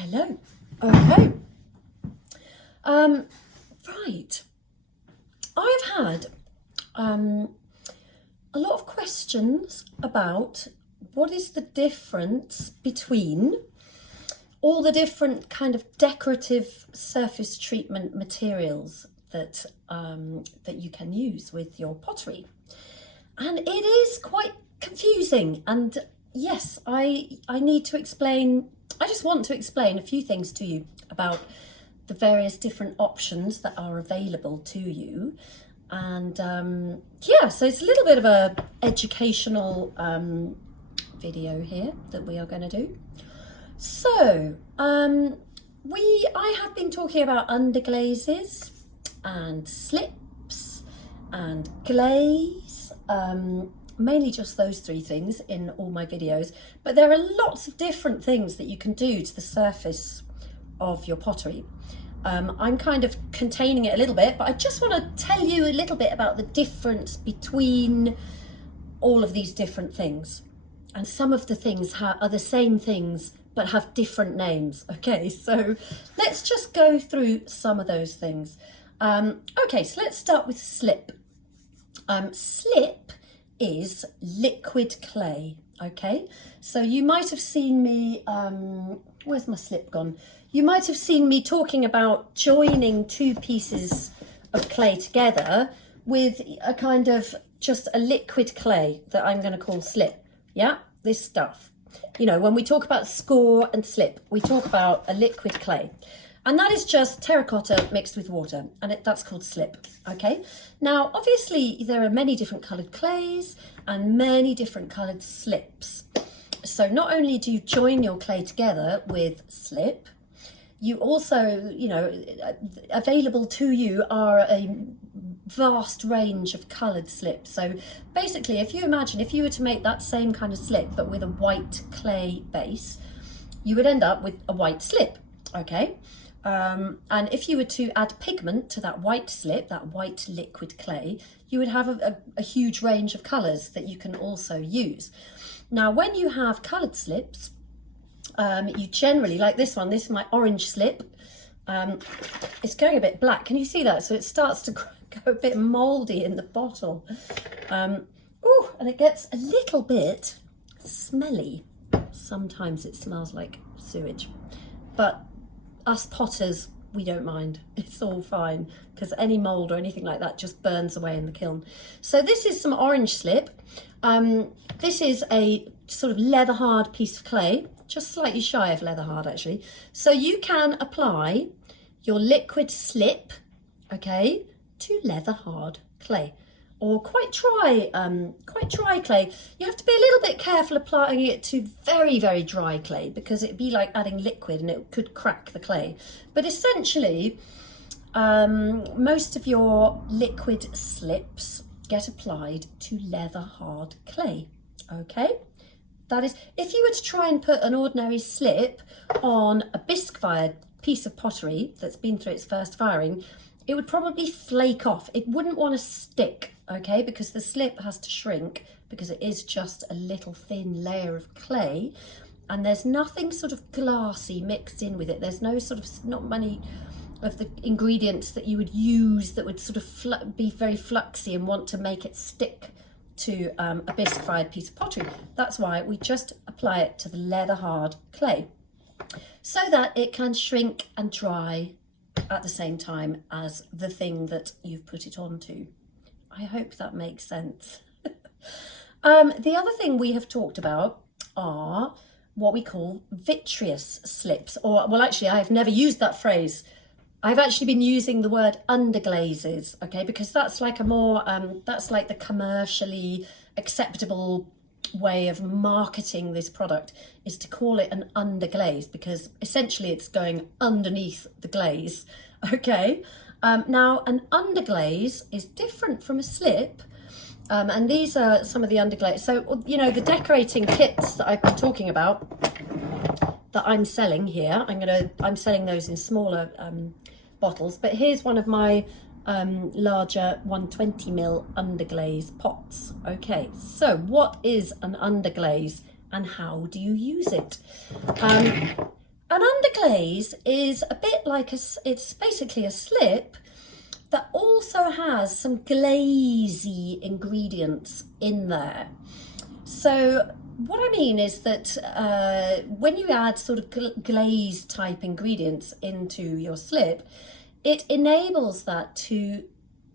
Hello. Okay. Right. I've had a lot of questions about what is the difference between all the different kind of decorative surface treatment materials that that you can use with your pottery. And it is quite confusing. And yes, I need to explain, I just want to explain a few things to you about the various different options that are available to you. And yeah, so it's a little bit of a educational video here that we are going to do. So I have been talking about underglazes and slips and glaze, mainly just those three things in all my videos, but there are lots of different things that you can do to the surface of your pottery. I'm kind of containing it a little bit, but I just want to tell you a little bit about the difference between all of these different things. And some of the things are the same things but have different names. Okay, so let's just go through some of those things. Okay, so let's start with slip. Slip is liquid clay. Okay, so you might have seen me, where's my slip gone? You might have seen me talking about joining two pieces of clay together with a kind of just a liquid clay that I'm going to call slip. Yeah, this stuff. You know, when we talk about score and slip, we talk about a liquid clay. And that is just terracotta mixed with water, and that's called slip, okay? Now, obviously, there are many different coloured clays and many different coloured slips. So not only do you join your clay together with slip, you also, you know, available to you are a vast range of coloured slips. So basically, if you imagine, if you were to make that same kind of slip, but with a white clay base, you would end up with a white slip, okay? And if you were to add pigment to that white slip, that white liquid clay, you would have a huge range of colours that you can also use. Now, when you have coloured slips, you generally, like this one, this is my orange slip, it's going a bit black. Can you see that? So it starts to go a bit mouldy in the bottle. Oh, and it gets a little bit smelly. Sometimes it smells like sewage, but us potters, we don't mind. It's all fine, because any mold or anything like that just burns away in the kiln. So this is some orange slip. This is a sort of leather hard piece of clay, just slightly shy of leather hard actually. So you can apply your liquid slip, okay, to leather hard clay, or quite dry clay. You have to be a little bit careful applying it to very, very dry clay, because it'd be like adding liquid and it could crack the clay. But essentially, most of your liquid slips get applied to leather hard clay, okay? That is, if you were to try and put an ordinary slip on a bisque-fired piece of pottery that's been through its first firing, it would probably flake off. It wouldn't want to stick, okay? Because the slip has to shrink, because it is just a little thin layer of clay, and there's nothing sort of glassy mixed in with it. There's no sort of, not many of the ingredients that you would use that would sort of be very fluxy and want to make it stick to a bisque-fired piece of pottery. That's why we just apply it to the leather hard clay, so that it can shrink and dry at the same time as the thing that you've put it onto. I hope that makes sense. The other thing we have talked about are what we call vitreous slips, or, well, actually, I've never used that phrase. I've actually been using the word underglazes, okay, because that's like a more, that's like the commercially acceptable way of marketing this product, is to call it an underglaze, because essentially it's going underneath the glaze, okay? Now, an underglaze is different from a slip, and these are some of the underglaze. So, you know, the decorating kits that I've been talking about that I'm selling here, I'm selling those in smaller bottles, but here's one of my larger 120ml underglaze pots. Okay, so what is an underglaze and how do you use it? An underglaze underglaze is a bit like it's basically a slip that also has some glazy ingredients in there. So what I mean is that when you add sort of glaze type ingredients into your slip, it enables that to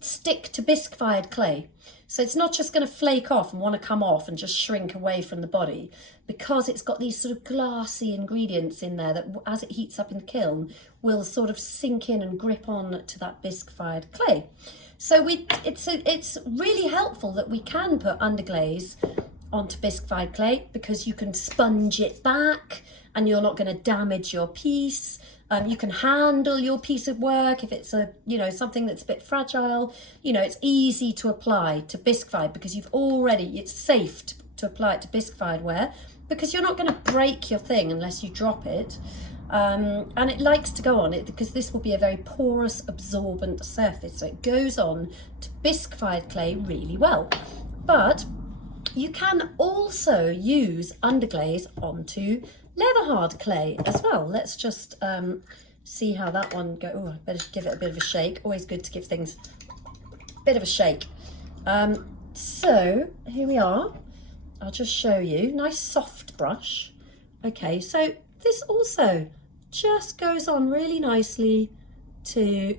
stick to bisque-fired clay. So it's not just going to flake off and want to come off and just shrink away from the body, because it's got these sort of glassy ingredients in there that as it heats up in the kiln will sort of sink in and grip on to that bisque-fired clay. So it's really helpful that we can put underglaze onto bisque-fired clay, because you can sponge it back and you're not going to damage your piece. You can handle your piece of work if it's something that's a bit fragile. It's easy to apply to bisque-fired because it's safe to apply it to bisque-fired ware, because you're not going to break your thing unless you drop it. And it likes to go on it because this will be a very porous, absorbent surface. So it goes on to bisque-fired clay really well. But you can also use underglaze onto leather hard clay as well. Let's just see how that one goes. Oh, I better give it a bit of a shake. Always good to give things a bit of a shake. So here we are. I'll just show you. Nice soft brush. Okay, so this also just goes on really nicely to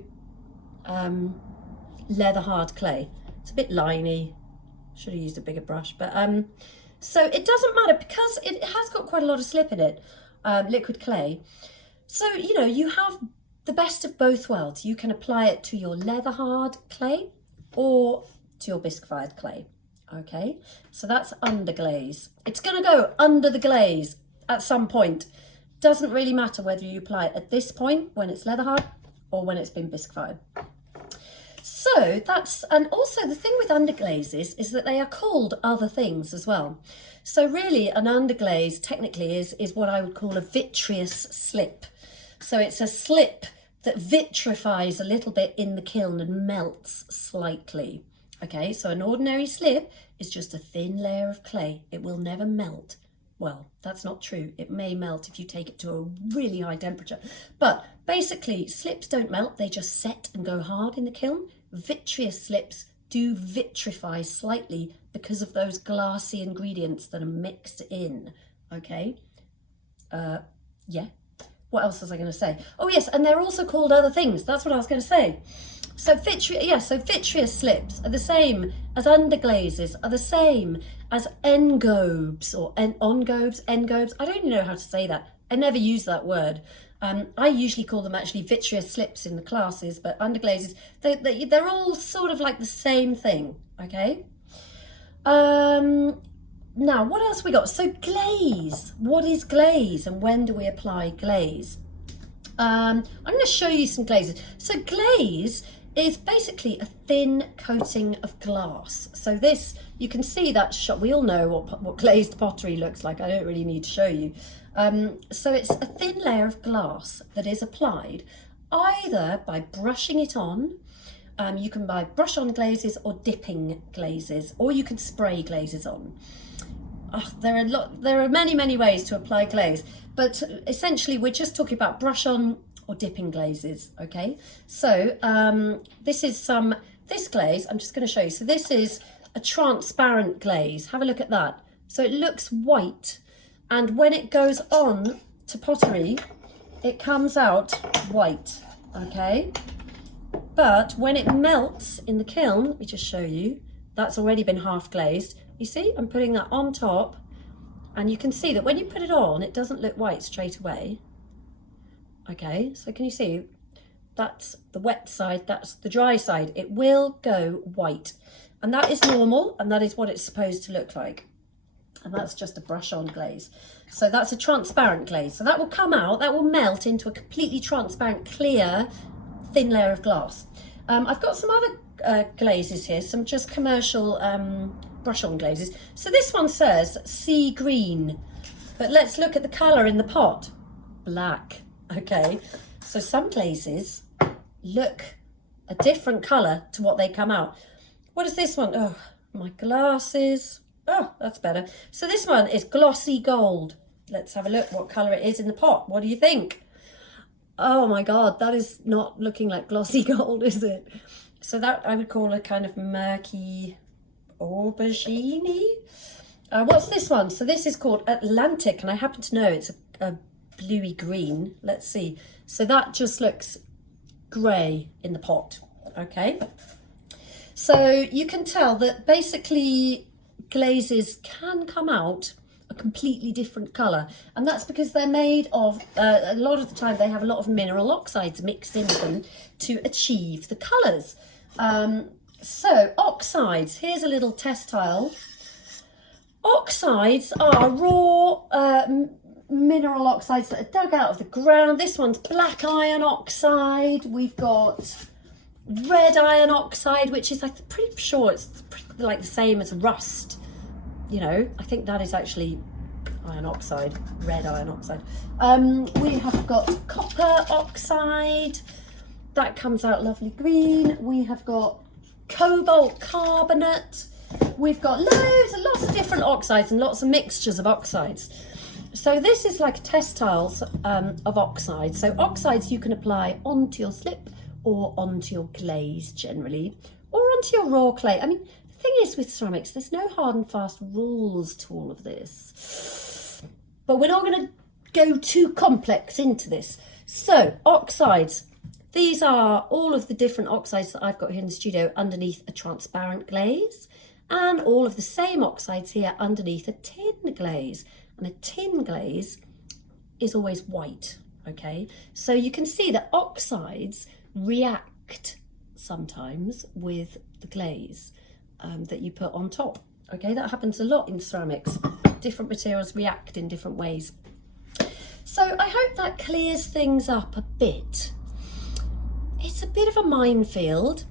leather hard clay. It's a bit liney. Should have used a bigger brush, but so it doesn't matter because it has got quite a lot of slip in it, liquid clay. So, you have the best of both worlds. You can apply it to your leather hard clay or to your bisque-fired clay. Okay, so that's underglaze. It's going to go under the glaze at some point. Doesn't really matter whether you apply it at this point when it's leather hard or when it's been bisque-fired. So and also the thing with underglazes is that they are called other things as well. So really an underglaze technically is what I would call a vitreous slip. So it's a slip that vitrifies a little bit in the kiln and melts slightly. Okay, so an ordinary slip is just a thin layer of clay. It will never melt. Well, that's not true. It may melt if you take it to a really high temperature. But basically, slips don't melt. They just set and go hard in the kiln. Vitreous slips do vitrify slightly because of those glassy ingredients that are mixed in. Okay? Yeah. What else was I going to say? Oh, yes, and they're also called other things. That's what I was going to say. So vitreous slips are the same as underglazes, are the same as engobes or engobes. I don't even know how to say that. I never use that word. I usually call them actually vitreous slips in the classes, but underglazes, they're all sort of like the same thing, okay? Now, what else we got? So glaze. What is glaze and when do we apply glaze? I'm going to show you some glazes. So glaze is basically a thin coating of glass. So this, you can see that shot. We all know what glazed pottery looks like. I don't really need to show you. So it's a thin layer of glass that is applied either by brushing it on. You can buy brush-on glazes or dipping glazes, or you can spray glazes on. There are many ways to apply glaze, but essentially we're just talking about brush-on or dipping glazes, okay? So this glaze, I'm just going to show you. So this is a transparent glaze. Have a look at that. So it looks white, and when it goes on to pottery, it comes out white, okay? But when it melts in the kiln, let me just show you, that's already been half glazed. You see, I'm putting that on top, and you can see that when you put it on, it doesn't look white straight away. Okay, so can you see? That's the wet side, that's the dry side. It will go white, and that is normal, and that is what it's supposed to look like. And that's just a brush-on glaze. So that's a transparent glaze. So that will come out, that will melt into a completely transparent, clear, thin layer of glass. I've got some other glazes here, some just commercial brush-on glazes. So this one says sea green, but let's look at the colour in the pot. Black. Okay, so some glazes look a different colour to what they come out. What is this one? Oh, my glasses. Oh, that's better. So this one is glossy gold. Let's have a look what colour it is in the pot. What do you think? Oh my God, that is not looking like glossy gold, is it? So that I would call a kind of murky aubergine. What's this one? So this is called Atlantic, and I happen to know it's a bluey green. Let's see. So that just looks grey in the pot, okay? So you can tell that basically glazes can come out a completely different colour, and that's because they're made of, a lot of the time they have a lot of mineral oxides mixed in with them to achieve the colours. So oxides, here's a little test tile. Oxides are raw mineral oxides that are dug out of the ground. This one's black iron oxide. We've got red iron oxide, which is, I'm pretty sure it's like the same as rust. You know, I think that is actually iron oxide, red iron oxide. We have got copper oxide. That comes out lovely green. We have got cobalt carbonate. We've got lots of different oxides and lots of mixtures of oxides. So this is like test tiles of oxides. So oxides you can apply onto your slip or onto your glaze generally, or onto your raw clay. I mean, the thing is with ceramics, there's no hard and fast rules to all of this. But we're not going to go too complex into this. So oxides. These are all of the different oxides that I've got here in the studio underneath a transparent glaze, and all of the same oxides here underneath a tin glaze. And a tin glaze is always white, okay? So you can see that oxides react sometimes with the glaze that you put on top, okay? That happens a lot in ceramics. Different materials react in different ways. So I hope that clears things up a bit. It's a bit of a minefield.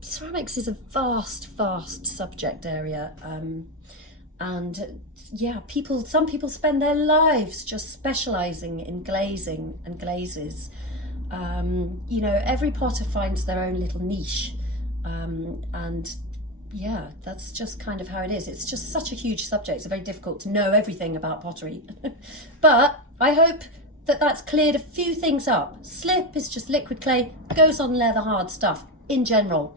Ceramics is a vast subject area. And yeah, some people spend their lives just specialising in glazing and glazes. You know, every potter finds their own little niche. And yeah, that's just kind of how it is. It's just such a huge subject. It's very difficult to know everything about pottery. But I hope that that's cleared a few things up. Slip is just liquid clay, goes on leather hard stuff in general.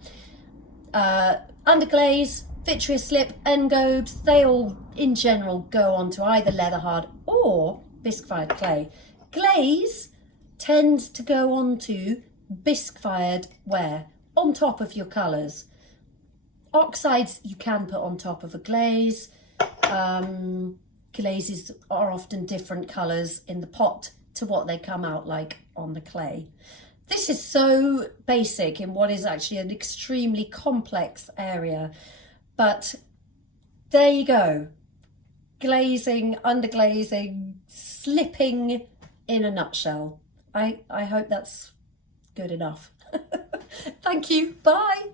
Underglaze, vitreous slip, engobes, they all in general go on to either leather hard or bisque fired clay. Glaze tends to go on to bisque fired ware on top of your colours. Oxides you can put on top of a glaze. Glazes are often different colours in the pot to what they come out like on the clay. This is so basic in what is actually an extremely complex area, but there you go. Glazing, underglazing, slipping in a nutshell. I hope that's good enough. Thank you. Bye.